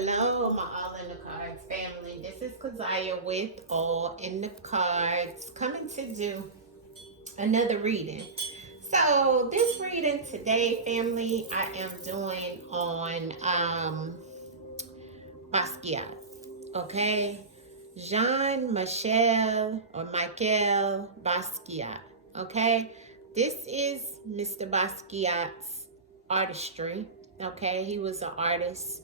Hello, my All in the Cards family. This is Kazaya with All in the Cards, coming to do another reading. So, this reading today, family, I am doing on Basquiat. Okay, Jean Michel or Michael Basquiat. Okay, this is Mr. Basquiat's artistry. Okay, he was an artist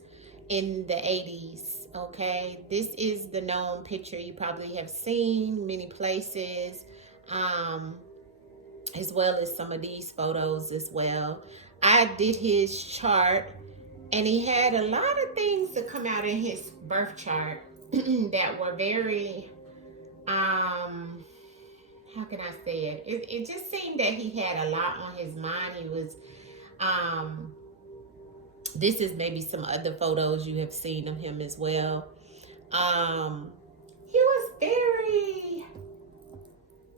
in the 80s. Okay, this is the known picture you probably have seen many places, um, as well as some of these photos as well. I did his chart, and he had a lot of things that come out in his birth chart that were very how can I say it just seemed that he had a lot on his mind. He was um this is maybe some other photos you have seen of him as well. He was very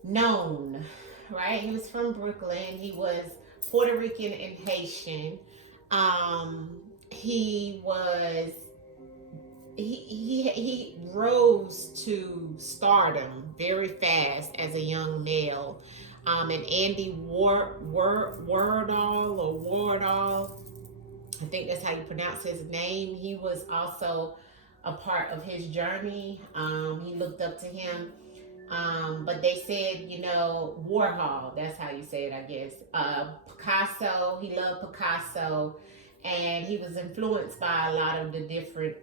known, right? He was from Brooklyn. He was Puerto Rican and Haitian. He was he rose to stardom very fast as a young male. And Andy Wardall, I think that's how you pronounce his name. He was also a part of his journey. He looked up to him. But they said, Warhol, that's how you say it, I guess. Picasso, he loved Picasso. And he was influenced by a lot of the different,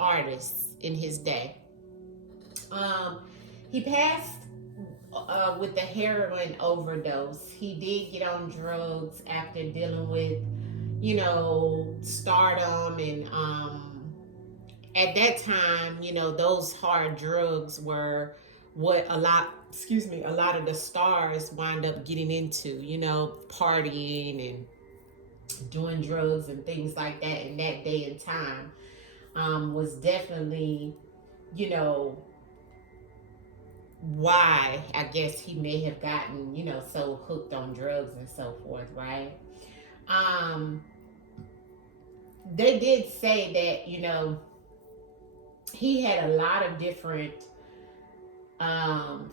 artists in his day. He passed with a heroin overdose. He did get on drugs after dealing with, stardom. And at that time, those hard drugs were what a lot of the stars wind up getting into, partying and doing drugs and things like that in that day and time. Was definitely, why I guess he may have gotten, so hooked on drugs and so forth, right? They did say that, he had a lot of different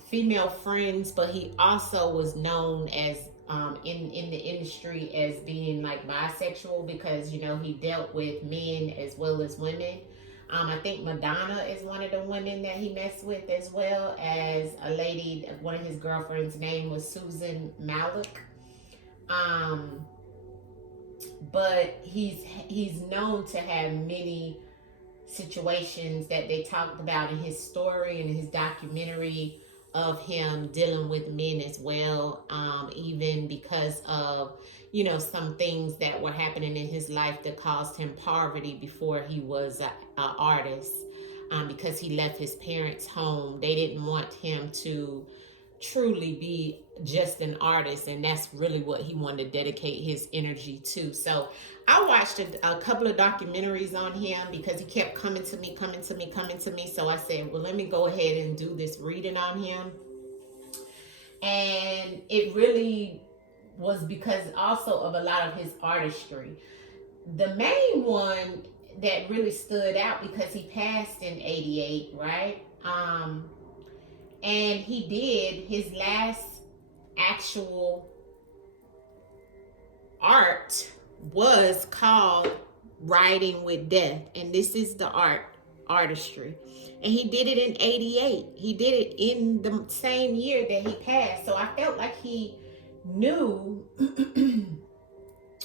female friends, but he also was known as in the industry as being like bisexual, because he dealt with men as well as women. I think Madonna is one of the women that he messed with, as well as a lady. One of his girlfriends' name was Susan Malik. But he's known to have many situations that they talked about in his story and his documentary of him dealing with men as well, even because of some things that were happening in his life that caused him poverty before he was an artist, because he left his parents' home. They didn't want him to truly be just an artist, and that's really what he wanted to dedicate his energy to. So I watched a couple of documentaries on him because he kept coming to me. So I said, well, let me go ahead and do this reading on him. And it really was because also of a lot of his artistry. The main one that really stood out, because he passed in 88, right? And he did his last actual art was called Riding with Death, and this is the artistry. And he did it in 88. He did it in the same year that he passed. So I felt like he knew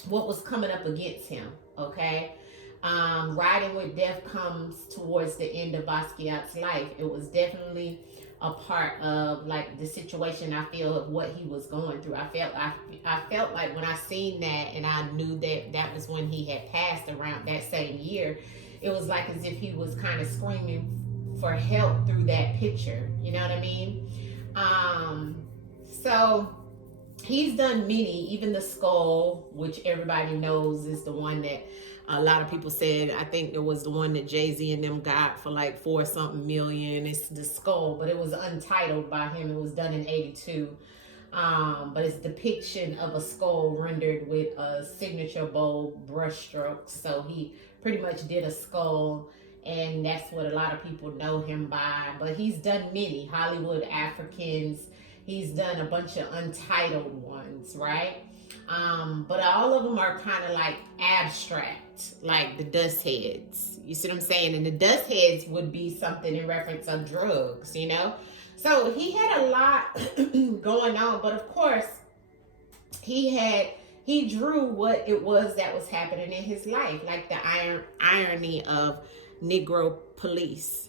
what was coming up against him. Okay. Riding with Death comes towards the end of Basquiat's life. It was definitely a part of like the situation, I feel, of what he was going through. I felt like when I seen that, and I knew that was when he had passed around that same year, it was like as if he was kind of screaming for help through that picture. You know what I mean? So he's done many, even the skull, which everybody knows is the one that a lot of people said. I think it was the one that Jay-Z and them got for like 4-something million. It's the skull, but it was untitled by him. It was done in 82. But it's depiction of a skull rendered with a signature bold brushstroke. So he pretty much did a skull, and that's what a lot of people know him by. But he's done many Hollywood Africans. He's done a bunch of untitled ones, right? But all of them are kind of like abstract, like the dust heads. You see what I'm saying? And the dust heads would be something in reference of drugs, you know? So he had a lot going on, but of course, he drew what it was that was happening in his life, like the irony of Negro police.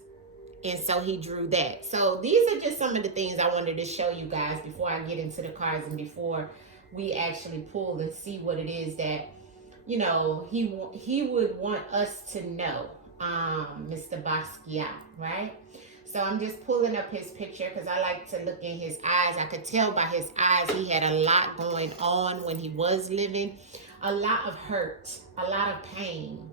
And so he drew that. So these are just some of the things I wanted to show you guys before I get into the cards and before we actually pull and see what it is that, you know, he would want us to know, Mr. Basquiat, right? So I'm just pulling up his picture because I like to look in his eyes. I could tell by his eyes he had a lot going on when he was living. A lot of hurt, a lot of pain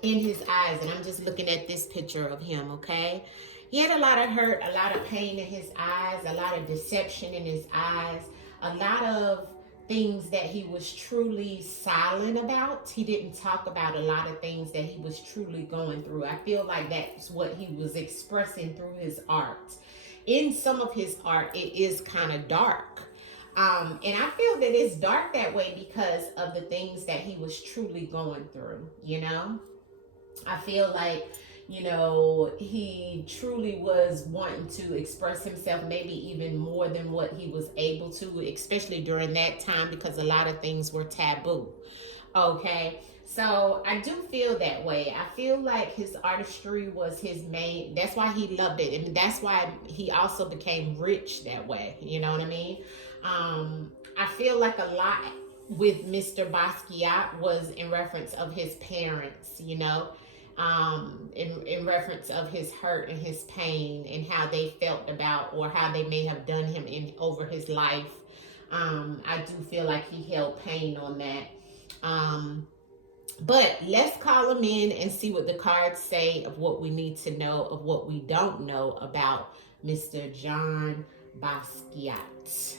in his eyes. And I'm just looking at this picture of him, okay? He had a lot of hurt, a lot of pain in his eyes, a lot of deception in his eyes, a lot of things that he was truly silent about. He didn't talk about a lot of things that he was truly going through. I feel like that's what he was expressing through his art. In some of his art, it is kind of dark. And I feel that it's dark that way because of the things that he was truly going through, you know? I feel like, you know, he truly was wanting to express himself maybe even more than what he was able to, especially during that time because a lot of things were taboo. Okay, so I do feel that way. I feel like his artistry was his main, that's why he loved it. And that's why he also became rich that way. You know what I mean? I feel like a lot with Mr. Basquiat was in reference of his parents, you know, in reference of his hurt and his pain and how they felt about or how they may have done him in over his life. I do feel like he held pain on that. But let's call him in and see what the cards say of what we need to know, of what we don't know about Mr. John Basquiat.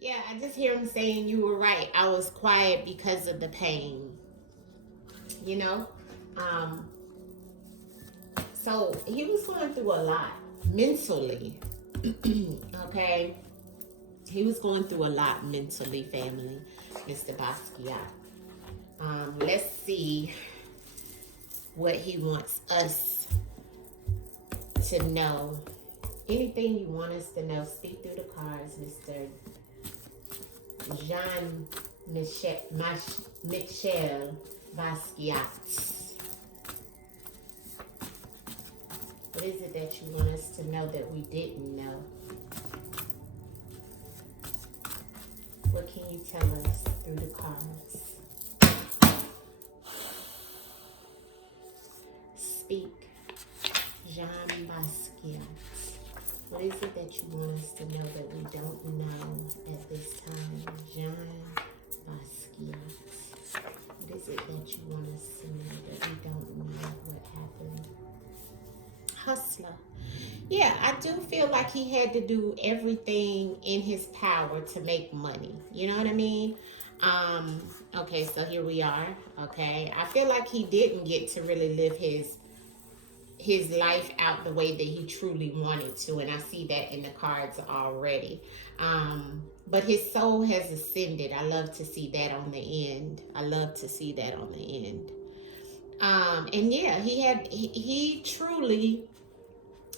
Yeah, I just hear him saying you were right. I was quiet because of the pain. You know? So he was going through a lot mentally. Okay? He was going through a lot mentally, family, Mr. Basquiat. Let's see what he wants us to know. Anything you want us to know, speak through the cards, Mr. Jean Michel Basquiat. What is it that you want us to know that we didn't know? What can you tell us through the cards? Speak, Jean Basquiat. What is it that you want us to know that we don't know at this time? Jean Basquiat. What is it that you want us to know that we don't know what happened? Hustler. Yeah, I do feel like he had to do everything in his power to make money. You know what I mean? Okay, so here we are. Okay. I feel like he didn't get to really live his his life out the way that he truly wanted to, and I see that in the cards already. But his soul has ascended. I love to see that on the end. I love to see that on the end. And yeah, he truly,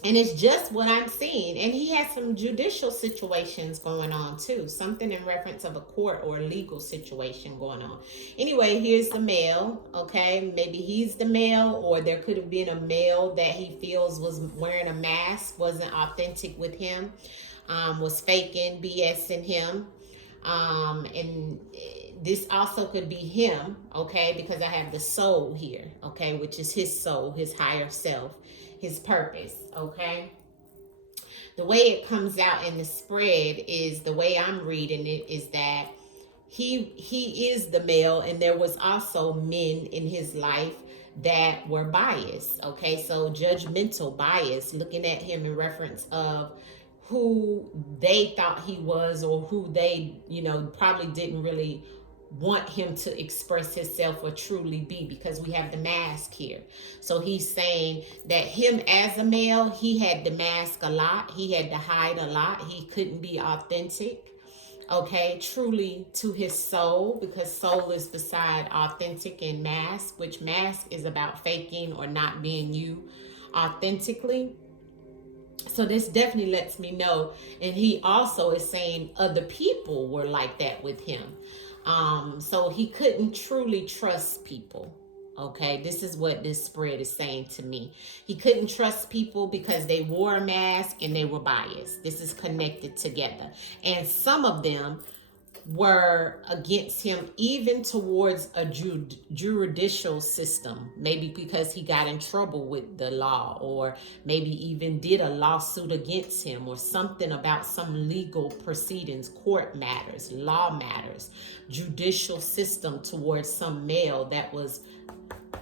and it's just what I'm seeing. And he has some judicial situations going on too. Something in reference of a court or a legal situation going on. Anyway, here's the male, okay? Maybe he's the male, or there could have been a male that he feels was wearing a mask, wasn't authentic with him, was faking, BSing him. And this also could be him, okay? Because I have the soul here, okay? Which is his soul, his higher self, his purpose, okay? The way it comes out in the spread is, the way I'm reading it is that he is the male, and there was also men in his life that were biased, okay? So judgmental bias, looking at him in reference of who they thought he was, or who they, probably didn't really want him to express himself or truly be, because we have the mask here. So he's saying that him as a male, he had to mask a lot. He had to hide a lot. He couldn't be authentic, okay, truly to his soul, because soul is beside authentic and mask, which mask is about faking or not being you authentically. So this definitely lets me know. And he also is saying other people were like that with him. So he couldn't truly trust people. Okay, this is what this spread is saying to me. He couldn't trust people because they wore a mask and they were biased. This is connected together. And some of them were against him, even towards a judicial system, maybe because he got in trouble with the law, or maybe even did a lawsuit against him, or something about some legal proceedings, court matters, law matters, judicial system towards some male that was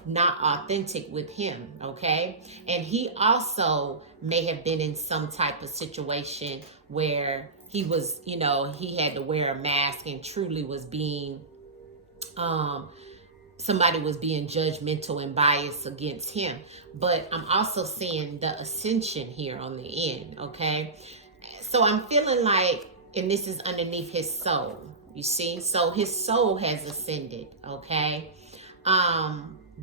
not authentic with him, okay? And he also may have been in some type of situation where he was, he had to wear a mask and truly was being, somebody was being judgmental and biased against him. But I'm also seeing the ascension here on the end, okay? So I'm feeling like, and this is underneath his soul, you see? So his soul has ascended, okay?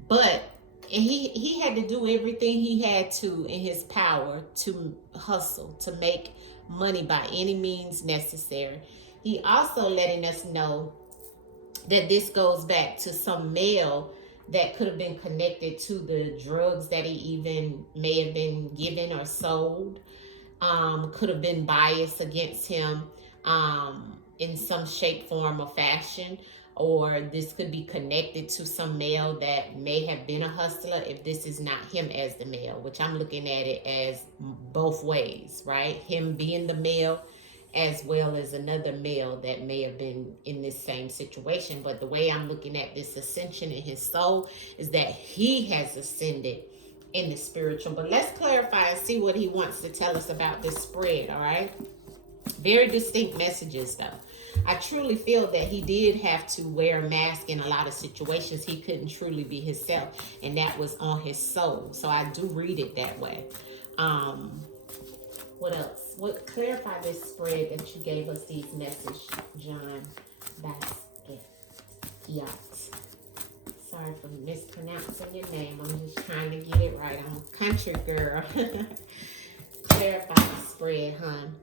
But he had to do everything he had to in his power to hustle, to make money by any means necessary. He also letting us know that this goes back to some male that could have been connected to the drugs that he even may have been given or sold, could have been biased against him in some shape, form, or fashion. Or this could be connected to some male that may have been a hustler, if this is not him as the male, which I'm looking at it as both ways, right? Him being the male, as well as another male that may have been in this same situation. But the way I'm looking at this ascension in his soul is that he has ascended in the spiritual. But let's clarify and see what he wants to tell us about this spread, all right? Very distinct messages, though. I truly feel that he did have to wear a mask in a lot of situations. He couldn't truly be himself, and that was on his soul. So I do read it that way. What else? Clarify this spread that you gave us these messages, John Basquiat. Sorry for mispronouncing your name. I'm just trying to get it right. I'm a country girl. Clarify the spread, hon.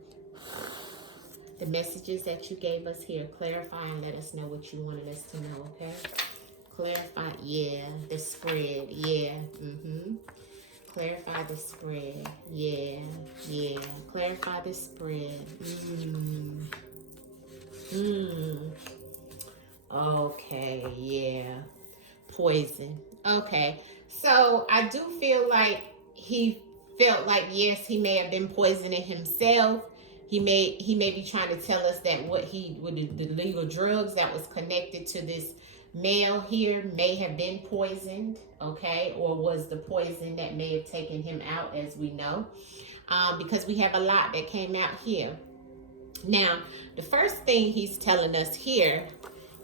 The messages that you gave us here, clarify and let us know what you wanted us to know, okay? Clarify, yeah, the spread, yeah, Clarify the spread, yeah, clarify the spread, okay, yeah, poison, okay. So I do feel like he felt like, yes, he may have been poisoning himself. He may be trying to tell us that with the legal drugs that was connected to this male here may have been poisoned, okay, or was the poison that may have taken him out, as we know, because we have a lot that came out here. Now, the first thing he's telling us here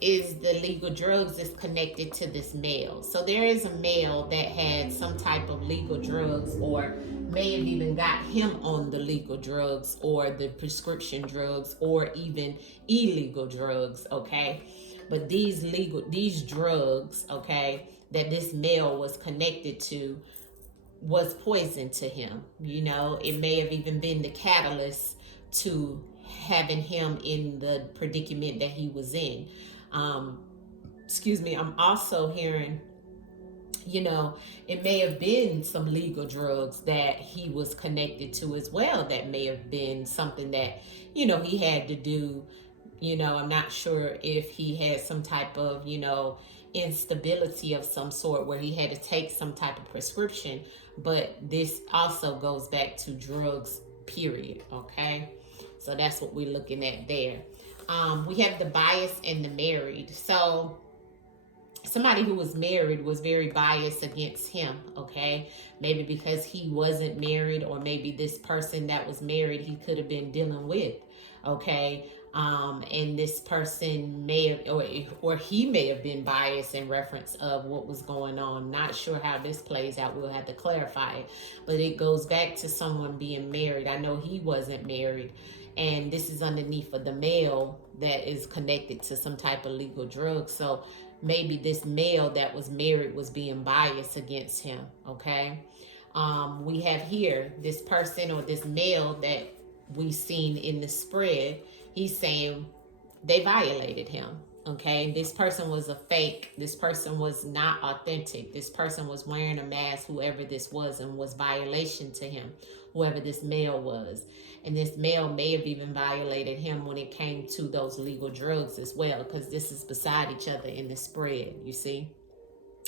is the legal drugs that's connected to this male. So there is a male that had some type of legal drugs, or may have even got him on the legal drugs or the prescription drugs or even illegal drugs, okay? But these drugs, okay, that this male was connected to was poison to him. You know, it may have even been the catalyst to having him in the predicament that he was in. Excuse me, I'm also hearing, you know, it may have been some legal drugs that he was connected to as well. That may have been something that, you know, he had to do. You know, I'm not sure if he had some type of, you know, instability of some sort where he had to take some type of prescription. But this also goes back to drugs, period. Okay. So that's what we're looking at there. We have the bias and the married. So somebody who was married was very biased against him, okay? Maybe because he wasn't married, or maybe this person that was married he could have been dealing with, okay? And this person may have, or he may have been biased in reference of what was going on. Not sure how this plays out. We'll have to clarify it. But it goes back to someone being married. I know he wasn't married. And this is underneath of the male that is connected to some type of legal drug. So maybe this male that was married was being biased against him, okay? We have here this person or this male that we've seen in the spread. He's saying they violated him, okay? This person was a fake. This person was not authentic. This person was wearing a mask, whoever this was, and was violation to him, whoever this male was. And this male may have even violated him when it came to those legal drugs as well, because this is beside each other in the spread, you see?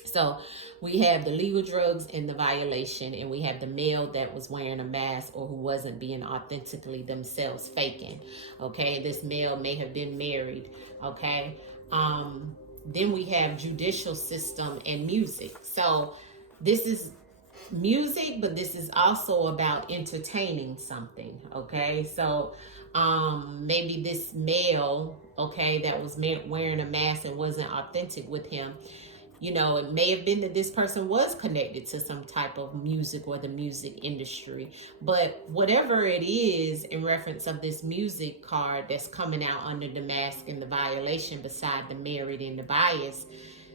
So we have the legal drugs and the violation, and we have the male that was wearing a mask or who wasn't being authentically themselves, faking, okay? This male may have been married, okay? Then we have judicial system and music. So this is music, but this is also about entertaining something, okay? So maybe this male, okay, that was wearing a mask and wasn't authentic with him, you know, it may have been that this person was connected to some type of music or the music industry. But whatever it is in reference of this music card that's coming out under the mask and the violation beside the married and the bias,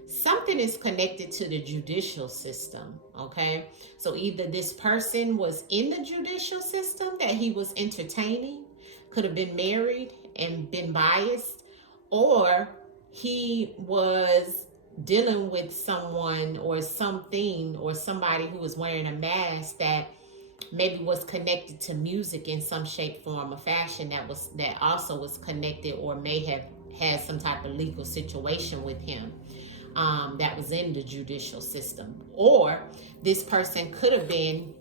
something is connected to the judicial system, okay? So either this person was in the judicial system that he was entertaining, could have been married and been biased, or he was dealing with someone or something or somebody who was wearing a mask that maybe was connected to music in some shape, form, or fashion, that also was connected or may have had some type of legal situation with him. That was in the judicial system. Or this person could have been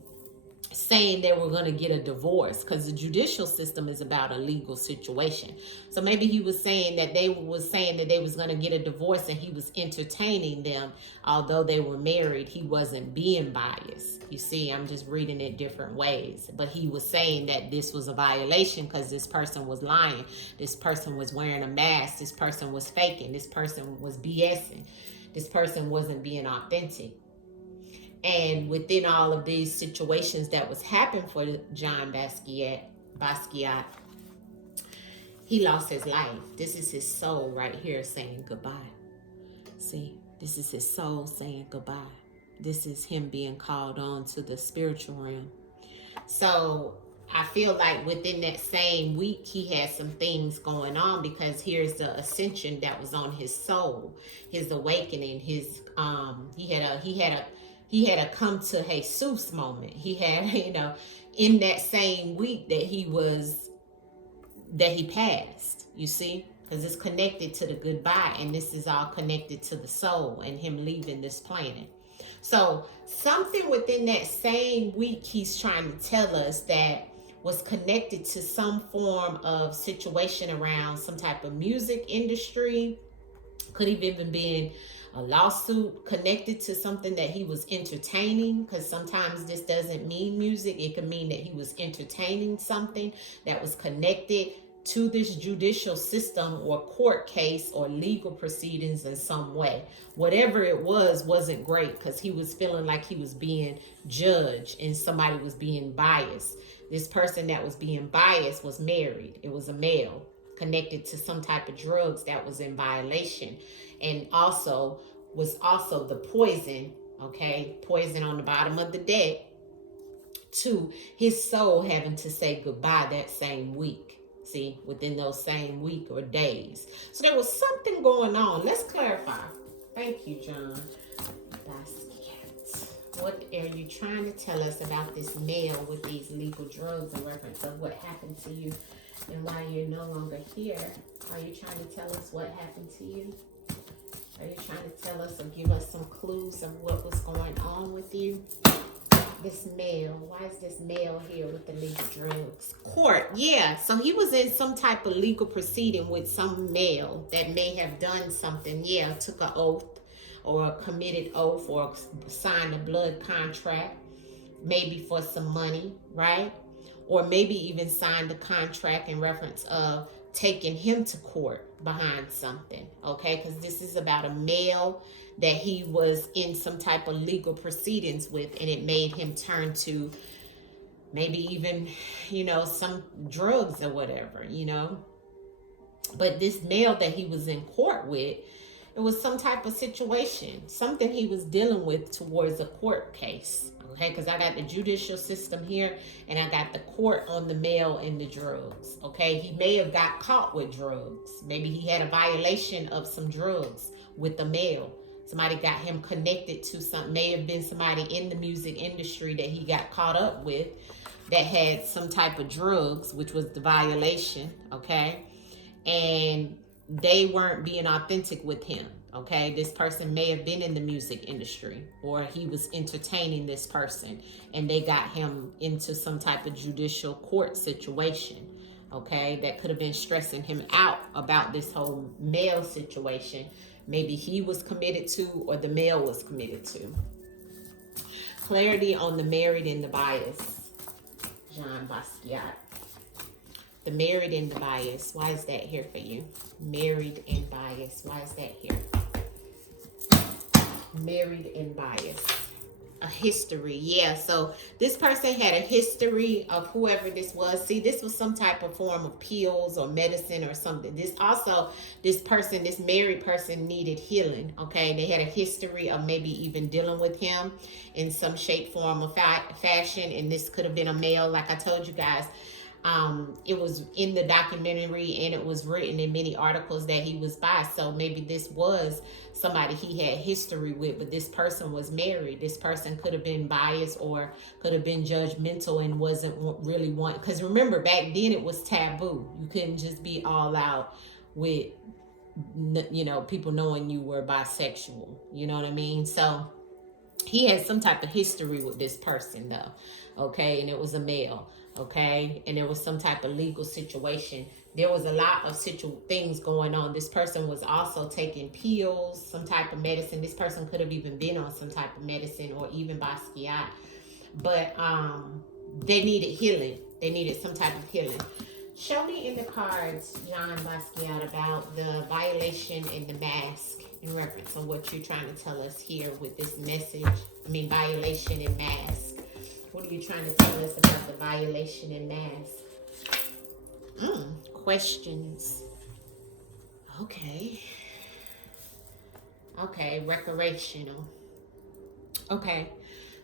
saying they were going to get a divorce, because the judicial system is about a legal situation. So maybe he was saying that they was going to get a divorce, and he was entertaining them. Although they were married, he wasn't being biased. You see, I'm just reading it different ways. But he was saying that this was a violation because this person was lying. This person was wearing a mask. This person was faking. This person was BSing. This person wasn't being authentic. And within all of these situations that was happening for John Basquiat, he lost his life. This is his soul right here saying goodbye. See, this is his soul saying goodbye. This is him being called on to the spiritual realm. So I feel like within that same week, he had some things going on, because here's the ascension that was on his soul, his awakening, his he had a come to Jesus moment. He had, you know, in that same week that he passed, you see, because it's connected to the goodbye, and this is all connected to the soul and him leaving this planet. So something within that same week he's trying to tell us that was connected to some form of situation around some type of music industry. Could have even been a lawsuit connected to something that he was entertaining, because sometimes this doesn't mean music. It can mean that he was entertaining something that was connected to this judicial system or court case or legal proceedings in some way. Whatever it was wasn't great, because he was feeling like he was being judged and somebody was being biased. This person that was being biased was married. It was a male connected to some type of drugs that was in violation, and also was also the poison, okay, poison on the bottom of the deck, to his soul having to say goodbye that same week. See, within those same week or days. So there was something going on. Let's clarify. Thank you, John. Basquiat. What are you trying to tell us about this male with these legal drugs in reference of what happened to you and why you're no longer here? Are you trying to tell us what happened to you? Are you trying to tell us or give us some clues of what was going on with you? This male, why is this male here with the legal drugs? Court, yeah. So he was in some type of legal proceeding with some male that may have done something. Yeah, took an oath or a committed oath or signed a blood contract, maybe for some money, right? Or maybe even signed a contract in reference of taking him to court behind something, okay? Because this is about a male that he was in some type of legal proceedings with, and it made him turn to maybe even, you know, some drugs or whatever, you know. But this male that he was in court with, it was some type of situation, something he was dealing with towards a court case, okay? Because I got the judicial system here, and I got the court on the male and the drugs, okay? He may have got caught with drugs. Maybe he had a violation of some drugs with the male. Somebody got him connected to some, may have been somebody in the music industry that he got caught up with that had some type of drugs, which was the violation, okay? And they weren't being authentic with him, okay? This person may have been in the music industry, or he was entertaining this person, and they got him into some type of judicial court situation, okay? That could have been stressing him out about this whole male situation. Maybe he was committed to, or the male was committed to. Clarity on the married and the bias. John Basquiat. The married and the bias. Why is that here for you? Married and bias. Why is that here? Married and bias. A history. Yeah, so this person had a history of whoever this was. See, this was some type of form of pills or medicine or something. This also, this person, this married person needed healing, okay? They had a history of maybe even dealing with him in some shape, form, or fashion, and this could have been a male, like I told you guys. It was in the documentary, and it was written in many articles that he was bi. So maybe this was somebody he had history with, but this person was married. This person could have been biased or could have been judgmental and wasn't really one. Because remember, back then it was taboo. You couldn't just be all out with, you know, people knowing you were bisexual. You know what I mean? So he had some type of history with this person, though. Okay, and it was a male. Okay, and there was some type of legal situation. There was a lot of things going on. This person was also taking pills, some type of medicine. This person could have even been on some type of medicine, or even Basquiat. But they needed healing. They needed some type of healing. Show me in the cards, John Basquiat, about the violation in the mask in reference on what you're trying to tell us here with this message. I mean, violation in mask. What are you trying to tell us about the violation in mask? Questions. Okay. Okay, recreational. Okay.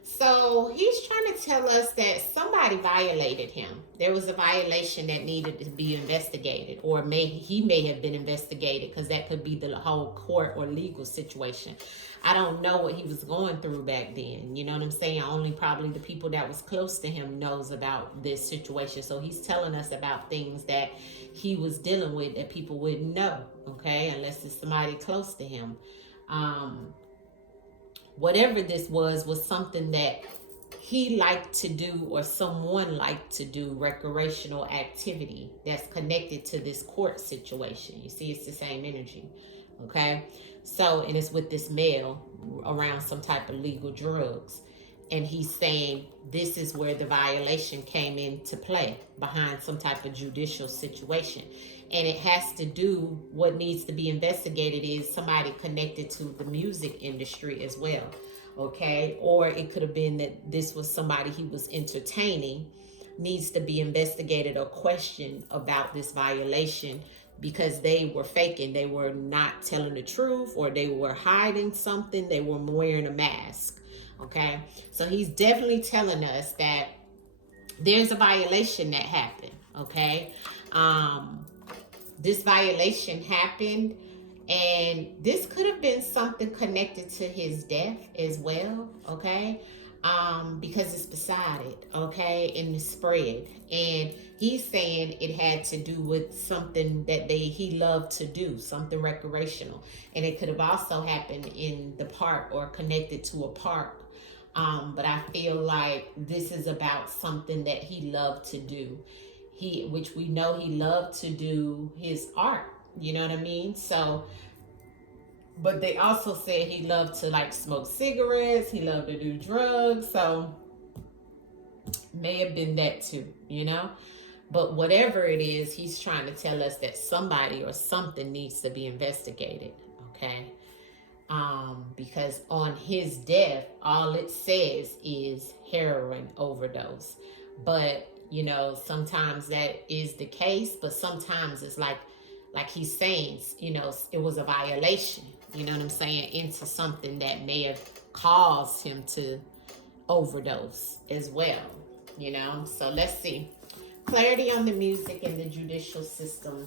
So he's trying to tell us that somebody violated him. There was a violation that needed to be investigated, or he may have been investigated, because that could be the whole court or legal situation. I don't know what he was going through back then. You know what I'm saying? Only probably the people that was close to him knows about this situation. So he's telling us about things that he was dealing with that people wouldn't know, okay? Unless it's somebody close to him. Whatever this was something that he liked to do, or someone liked to do, recreational activity that's connected to this court situation. You see, it's the same energy, okay? So, and it's with this male around some type of legal drugs. And he's saying this is where the violation came into play, behind some type of judicial situation. And it has to do, what needs to be investigated is somebody connected to the music industry as well. Okay. Or it could have been that this was somebody he was entertaining, needs to be investigated or questioned about this violation, because they were faking, they were not telling the truth, or they were hiding something, they were wearing a mask. Okay, so he's definitely telling us that there's a violation that happened. Okay, this violation happened, and this could have been something connected to his death as well. Okay, because it's beside it. Okay, and the spread, and he's saying it had to do with something that he loved to do, something recreational, and it could have also happened in the park or connected to a park. But I feel like this is about something that he loved to do. Which we know he loved to do his art. You know what I mean? So, but they also said he loved to like smoke cigarettes. He loved to do drugs. So, may have been that too, you know? But whatever it is, he's trying to tell us that somebody or something needs to be investigated. Okay? Because on his death, all it says is heroin overdose. But, you know, sometimes that is the case, but sometimes it's like he's saying, you know, it was a violation, you know what I'm saying, into something that may have caused him to overdose as well, you know. So let's see. Clarity on the music and the judicial system,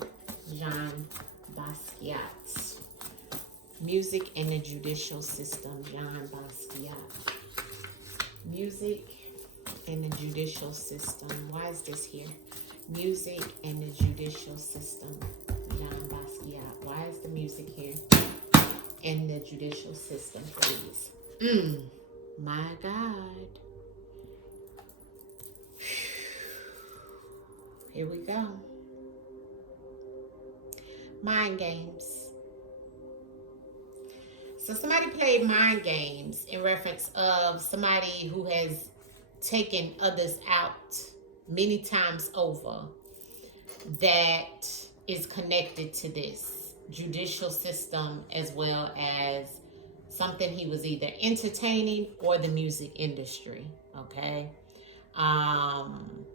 Jean Basquiat. Music and the judicial system, Jean Basquiat. Music and the judicial system. Why is this here? Music and the judicial system, Jean Basquiat. Why is the music here? And the judicial system, please. My God. Here we go. Mind games. So somebody played mind games in reference of somebody who has taken others out many times over, that is connected to this judicial system, as well as something he was either entertaining or the music industry. Okay. And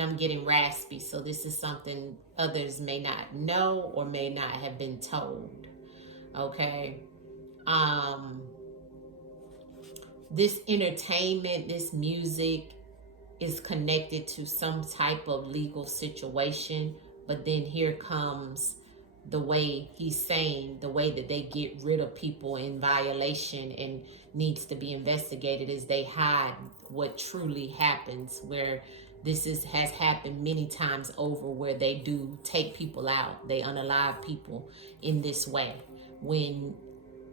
I'm getting raspy, so this is something others may not know or may not have been told. Okay. This entertainment, this music is connected to some type of legal situation, but then here comes the way he's saying, the way that they get rid of people in violation and needs to be investigated, is they hide what truly happens, where has happened many times over, where they do take people out, they unalive people in this way. When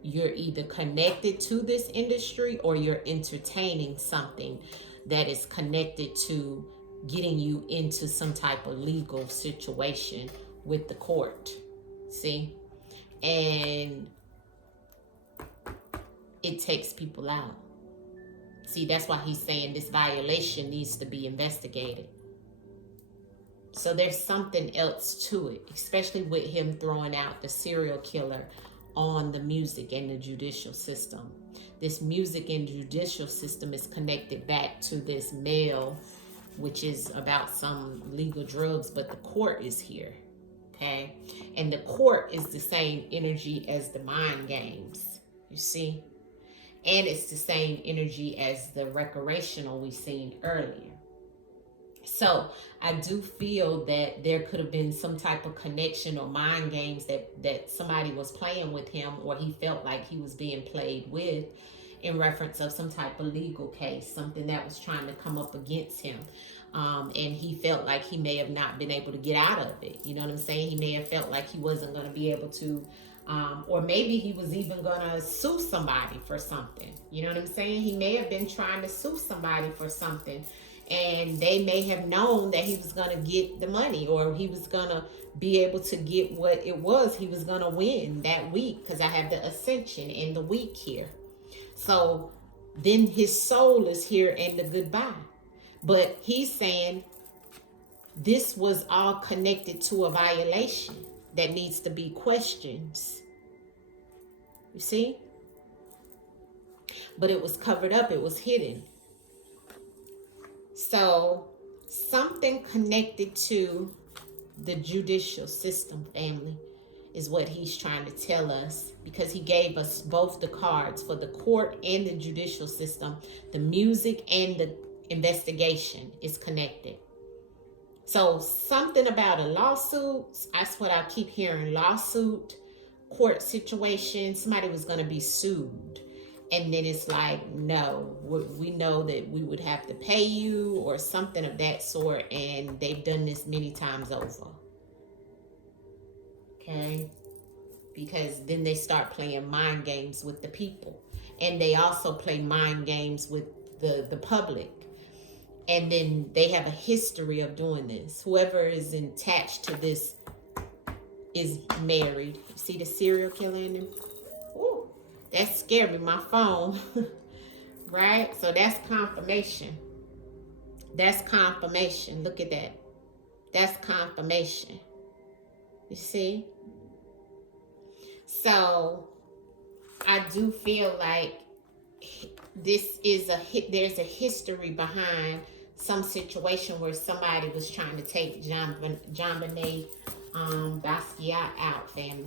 you're either connected to this industry or you're entertaining something that is connected to getting you into some type of legal situation with the court. See? And it takes people out. See, that's why he's saying this violation needs to be investigated. So there's something else to it, especially with him throwing out the serial killer on the music and the judicial system. This music and judicial system is connected back to this male, which is about some legal drugs, but the court is here. Okay? And the court is the same energy as the mind games. You see? And it's the same energy as the recreational we seen earlier. So I do feel that there could have been some type of connection or mind games that somebody was playing with him, or he felt like he was being played with, in reference of some type of legal case, something that was trying to come up against him. And he felt like he may have not been able to get out of it. You know what I'm saying? He may have felt like he wasn't going to be able to, or maybe he was even going to sue somebody for something. You know what I'm saying? He may have been trying to sue somebody for something, and they may have known that he was going to get the money, or he was going to be able to get what it was he was going to win that week, because I have the ascension in the week here. So then his soul is here in the goodbye. But he's saying this was all connected to a violation that needs to be questioned. You see? But it was covered up, it was hidden. So something connected to the judicial system, family, is what he's trying to tell us, because he gave us both the cards for the court and the judicial system. The music and the investigation is connected. So something about a lawsuit, that's what I keep hearing, lawsuit, court situation, somebody was going to be sued. And then it's like, no, we know that we would have to pay you or something of that sort. And they've done this many times over. Okay? Because then they start playing mind games with the people. And they also play mind games with the public. And then they have a history of doing this. Whoever is attached to this is married. You see the serial killer in them? Ooh, that scared me, my phone. Right? So that's confirmation. That's confirmation. Look at that. That's confirmation. You see? So I do feel like this is there's a history behind some situation where somebody was trying to take JonBenet Basquiat out, family.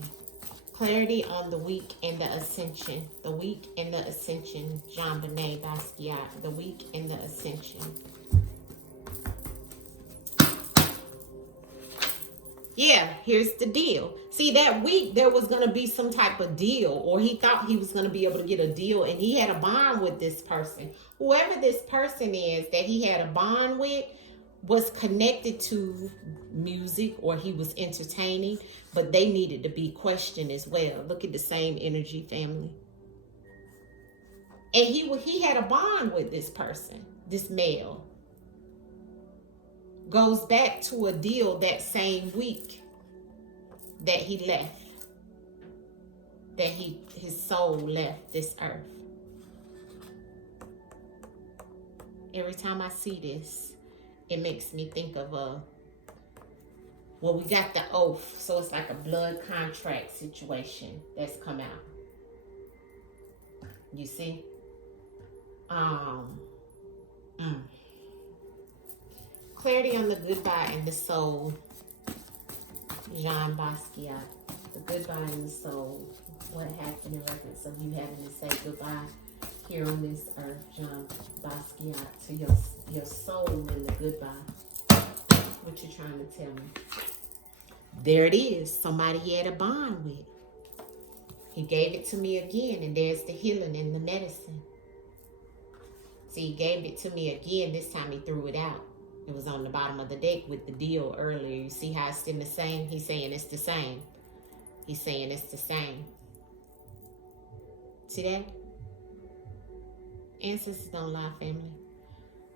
Clarity on the week and the ascension. The week and the ascension. JonBenet Basquiat. The week and the ascension. Yeah, here's the deal. See, that week there was going to be some type of deal, or he thought he was going to be able to get a deal, and he had a bond with this person. Whoever this person is that he had a bond with was connected to music, or he was entertaining, but they needed to be questioned as well. Look at the same energy, family. And he had a bond with this person, this male. Goes back to a deal that same week that he left, that his soul left this earth. Every time I see this, it makes me think of well, we got the oath, so it's like a blood contract situation that's come out. You see? Clarity on the goodbye and the soul. Jean Basquiat. The goodbye and the soul. What happened in reference of you having to say goodbye here on this earth, Jean Basquiat, to your soul in the goodbye. What you trying to tell me? There it is. Somebody he had a bond with. He gave it to me again, and there's the healing and the medicine. See, he gave it to me again. This time he threw it out. It was on the bottom of the deck with the deal earlier. You see how it's still the same? He's saying it's the same. He's saying it's the same. See that? Ancestors don't lie, family.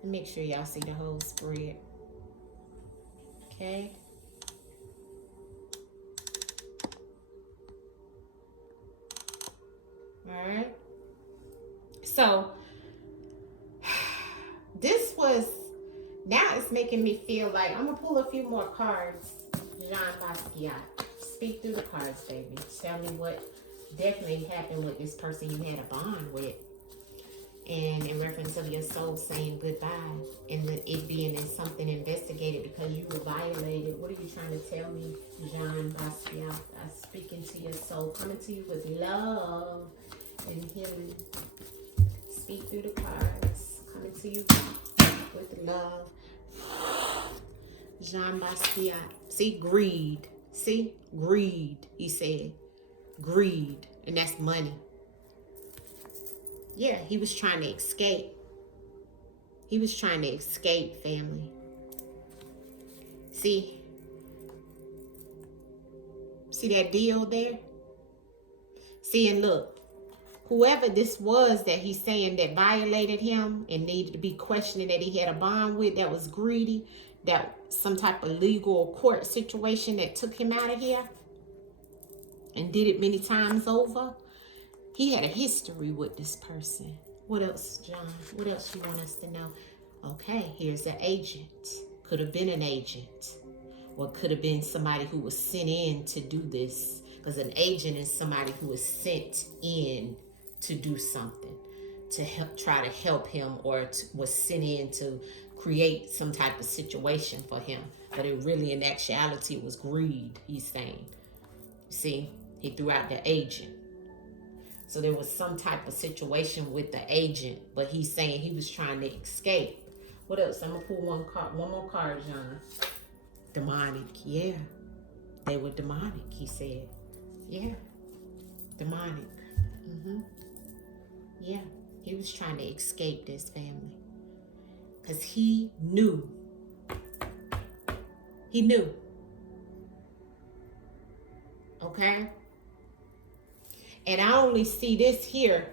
Make sure y'all see the whole spread. Okay? Alright? So, this was... Now it's making me feel like I'm going to pull a few more cards. Jean Basquiat. Speak through the cards, baby. Tell me what definitely happened with this person you had a bond with. And in reference of your soul saying goodbye. And it being in something investigated because you were violated. What are you trying to tell me, Jean Basquiat? I'm speaking to your soul. Coming to you with love and healing. Speak through the cards. Coming to you with love. Jean Basquiat. See, greed. See, greed, he said. Greed. And that's money. Yeah, he was trying to escape. He was trying to escape, family. See that deal there? See, and look. Whoever this was that he's saying that violated him and needed to be questioning that he had a bond with, that was greedy, that some type of legal or court situation that took him out of here and did it many times over, he had a history with this person. What else, John? What else you want us to know? Okay, here's an agent. Could have been an agent. Or could have been somebody who was sent in to do this. Because an agent is somebody who is sent in to do something, to help, try to help him, or was sent in to create some type of situation for him. But it really, in actuality, it was greed, he's saying. See, he threw out the agent. So there was some type of situation with the agent, but he's saying he was trying to escape. What else? I'm gonna pull one more card, John. Demonic, yeah. They were demonic, he said. Yeah, demonic. Yeah, he was trying to escape this family. Because he knew. He knew. Okay? And I only see this here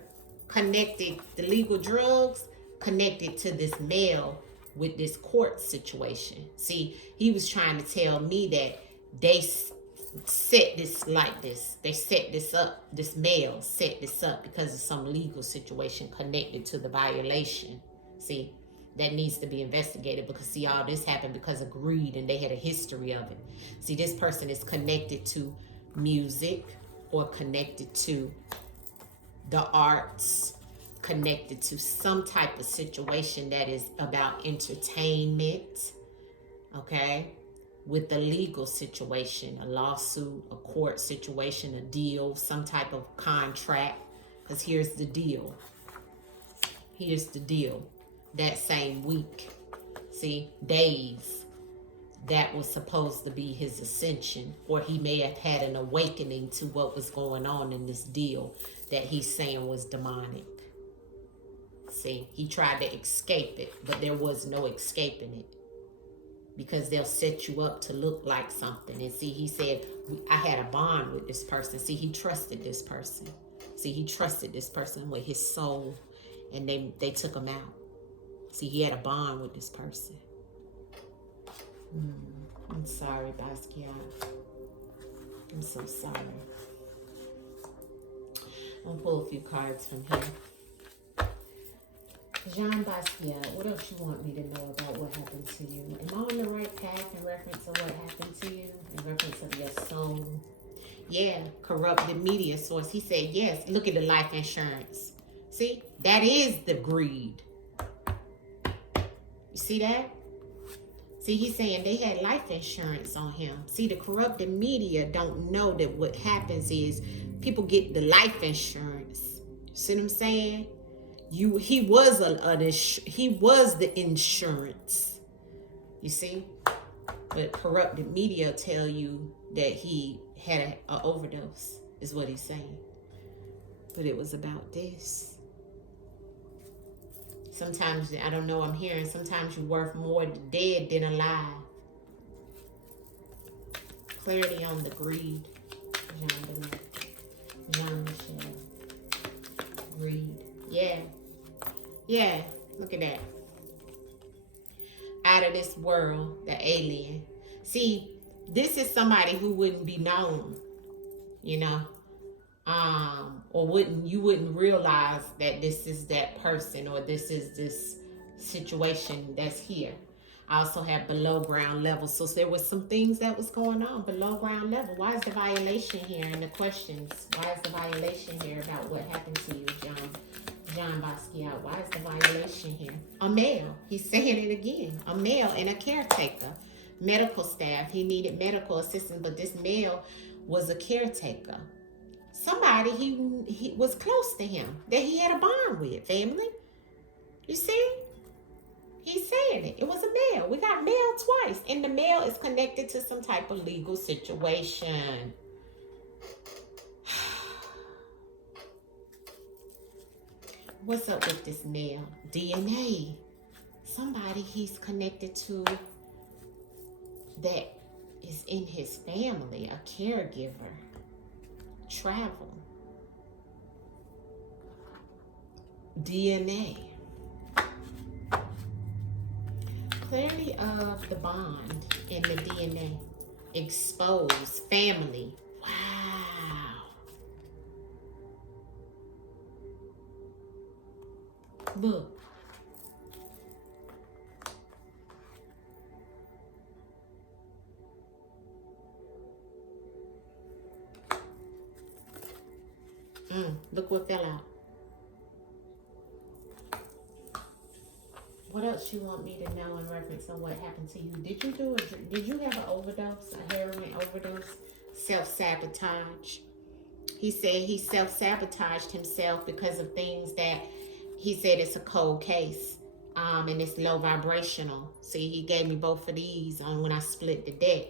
connected, the legal drugs, connected to this male with this court situation. See, he was trying to tell me that they set this like this. They set this up. This male set this up because of some legal situation connected to the violation. See, that needs to be investigated because, see, all this happened because of greed and they had a history of it. See, this person is connected to music or connected to the arts, connected to some type of situation that is about entertainment, okay, with the legal situation, a lawsuit, a court situation, a deal, some type of contract. Because here's the deal. Here's the deal. That same week, see, days, that was supposed to be his ascension, or he may have had an awakening to what was going on in this deal that he's saying was demonic. See, he tried to escape it, but there was no escaping it. Because they'll set you up to look like something. And see, he said, I had a bond with this person. See, he trusted this person. See, he trusted this person with his soul. And they took him out. See, he had a bond with this person. I'm sorry, Basquiat. I'm so sorry. I'm going to pull a few cards from here. Jean Basquiat, what else you want me to know about what happened to you? Am I on the right path in reference of what happened to you? In reference of your soul? Yeah, corrupted media source. He said, yes, look at the life insurance. See, that is the greed. You see that? See, he's saying they had life insurance on him. See, the corrupted media don't know that what happens is people get the life insurance. See what I'm saying? He was the insurance. You see? But corrupted media tell you that he had an overdose, is what he's saying. But it was about this. Sometimes, I don't know, I'm hearing, sometimes you're worth more dead than alive. Clarity on the greed. Jean Michel. Greed. Yeah. Yeah. Look at that. Out of this world, the alien. See, this is somebody who wouldn't be known, you know, or you wouldn't realize that this is that person, or this is this situation that's here. I also have below ground level. So there was some things that was going on below ground level. Why is the violation here? And the questions, why is the violation here about what happened to you, Jean Basquiat? Why is the violation here? A male. He's saying it again. A male and a caretaker. Medical staff. He needed medical assistance, but this male was a caretaker. Somebody he was close to him, that he had a bond with, family. You see? He's saying it. It was a male. We got male twice. And the male is connected to some type of legal situation. What's up with this male? DNA. Somebody he's connected to that is in his family. A caregiver. Travel. DNA. Clarity of the bond in the DNA. Exposed. Family. Wow. Look. Look what fell out. What else you want me to know in reference to what happened to you? Did you have an overdose, a heroin overdose? Self-sabotage. He said he self-sabotaged himself because of things that he said it's a cold case. And it's low vibrational. See, he gave me both of these on when I split the deck.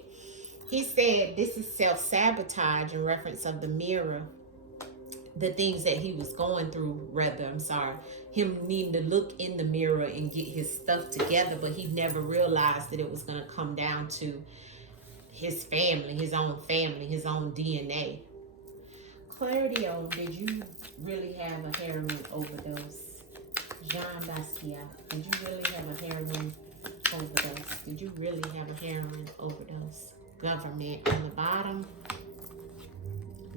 He said this is self-sabotage in reference of the mirror. The things that he was going through, him needing to look in the mirror and get his stuff together, but he never realized that it was going to come down to his family, his own DNA. Clarity on, did you really have a heroin overdose? Jean Basquiat, did you really have a heroin overdose? Did you really have a heroin overdose? Government on the bottom.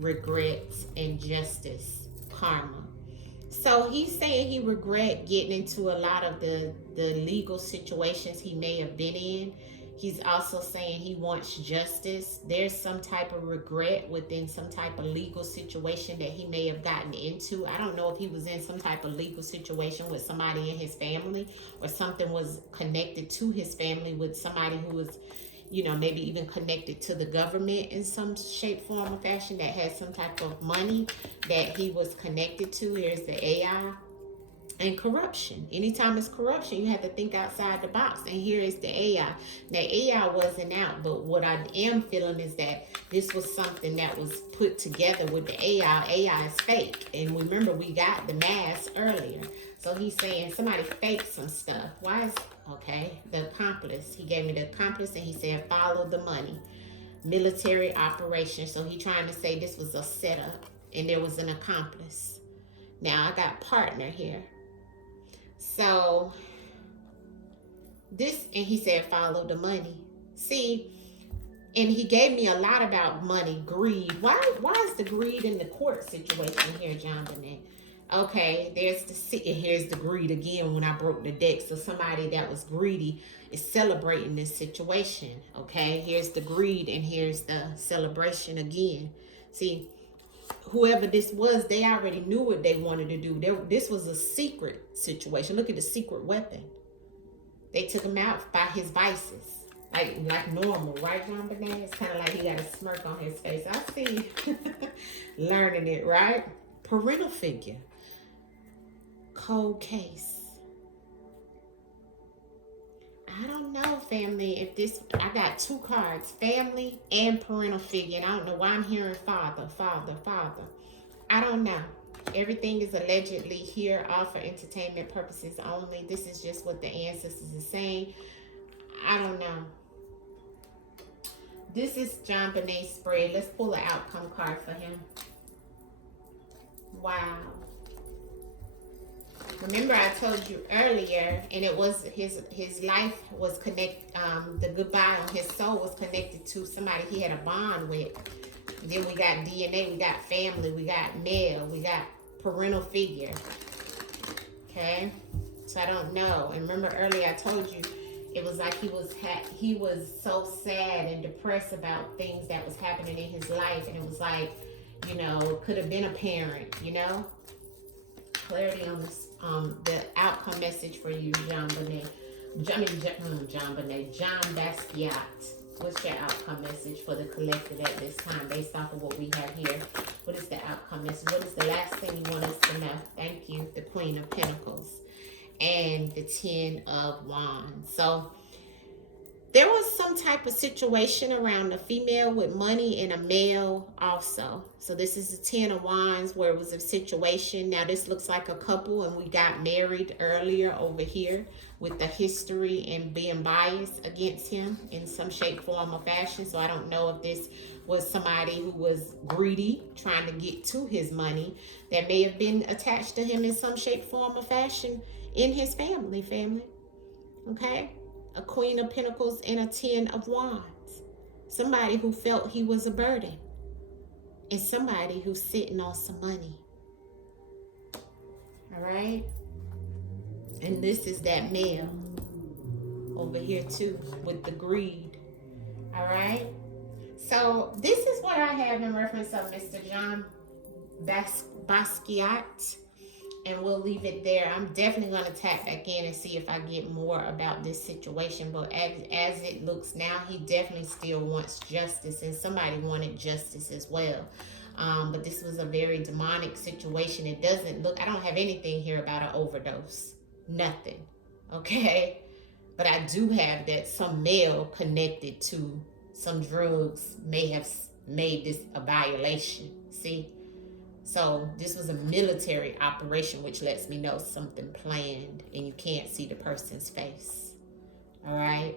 Regrets, injustice, karma. So he's saying he regret getting into a lot of the legal situations he may have been in. He's also saying he wants justice. There's some type of regret within some type of legal situation that he may have gotten into. I don't know if he was in some type of legal situation with somebody in his family, or something was connected to his family with somebody who was, maybe even connected to the government in some shape, form, or fashion, that had some type of money that he was connected to. Here's the AI. And corruption. Anytime it's corruption, you have to think outside the box. And here is the AI. Now, AI wasn't out, but what I am feeling is that this was something that was put together with the AI. AI is fake. And remember, we got the mask earlier. So he's saying somebody faked some stuff. Why is, okay, the accomplice. He gave me the accomplice, and he said, follow the money. Military operation. So he's trying to say this was a setup, and there was an accomplice. Now, I got partner here. So this, and he said, follow the money. See, and he gave me a lot about money, greed. Why is the greed in the court situation here, John Bonet? Okay, here's the greed again when I broke the deck. So somebody that was greedy is celebrating this situation. Okay, here's the greed, and here's the celebration again. See, whoever this was, they already knew what they wanted to do. This was a secret situation. Look at the secret weapon. They took him out by his vices. Like normal, right, John Bonet? It's kind of like he got a smirk on his face. I see. Learning it, right? Parental figure. Cold case. I don't know, family, if this, I got two cards, family and parental figure, and I don't know why I'm hearing father. I don't know. Everything is allegedly here, all for entertainment purposes only. This is just what the ancestors are saying. I don't know. This is John Bonet's spread. Let's pull an outcome card for him. Wow. Remember, I told you earlier, and it was his life was connected, the goodbye on his soul was connected to somebody he had a bond with. And then we got DNA, we got family, we got male, we got parental figure. Okay? So I don't know. And remember earlier I told you, it was like he was so sad and depressed about things that was happening in his life. And it was like, could have been a parent, Clarity on this. The outcome message for you, John Bonet. John Basquiat. What's your outcome message for the collective at this time, based off of what we have here? What is the outcome message? What is the last thing you want us to know? Thank you. The Queen of Pentacles and the Ten of Wands. So there was some type of situation around a female with money and a male also. So this is the Ten of Wands, where it was a situation. Now this looks like a couple, and we got married earlier over here with the history and being biased against him in some shape, form, or fashion. So I don't know if this was somebody who was greedy, trying to get to his money, that may have been attached to him in some shape, form, or fashion in his family. Okay? A Queen of Pentacles and a Ten of Wands. Somebody who felt he was a burden. And somebody who's sitting on some money. All right? And this is that male over here too with the greed. All right. So this is what I have in reference of Mr. John Basquiat. And we'll leave it there. I'm definitely going to tap back in and see if I get more about this situation. But as it looks now, he definitely still wants justice, and somebody wanted justice as well. But this was a very demonic situation. It doesn't look, I don't have anything here about an overdose. Nothing. Okay? But I do have that some male connected to some drugs may have made this a violation. See? So this was a military operation, which lets me know something planned, and you can't see the person's face. All right.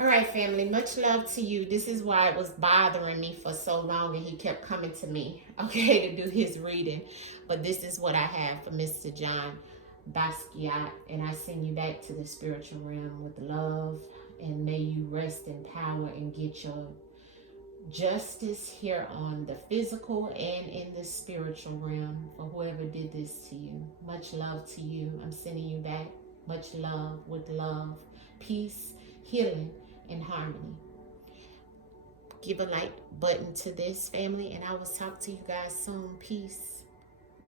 All right, family, much love to you. This is why it was bothering me for so long, and he kept coming to me, okay, to do his reading. But this is what I have for Mr. John Basquiat, and I send you back to the spiritual realm with love, and may you rest in power and get your justice here on the physical and in the spiritual realm for whoever did this to you. Much love to you. I'm sending you back much love with love, peace, healing, and harmony. Give a like button to this, family, and I will talk to you guys soon. Peace.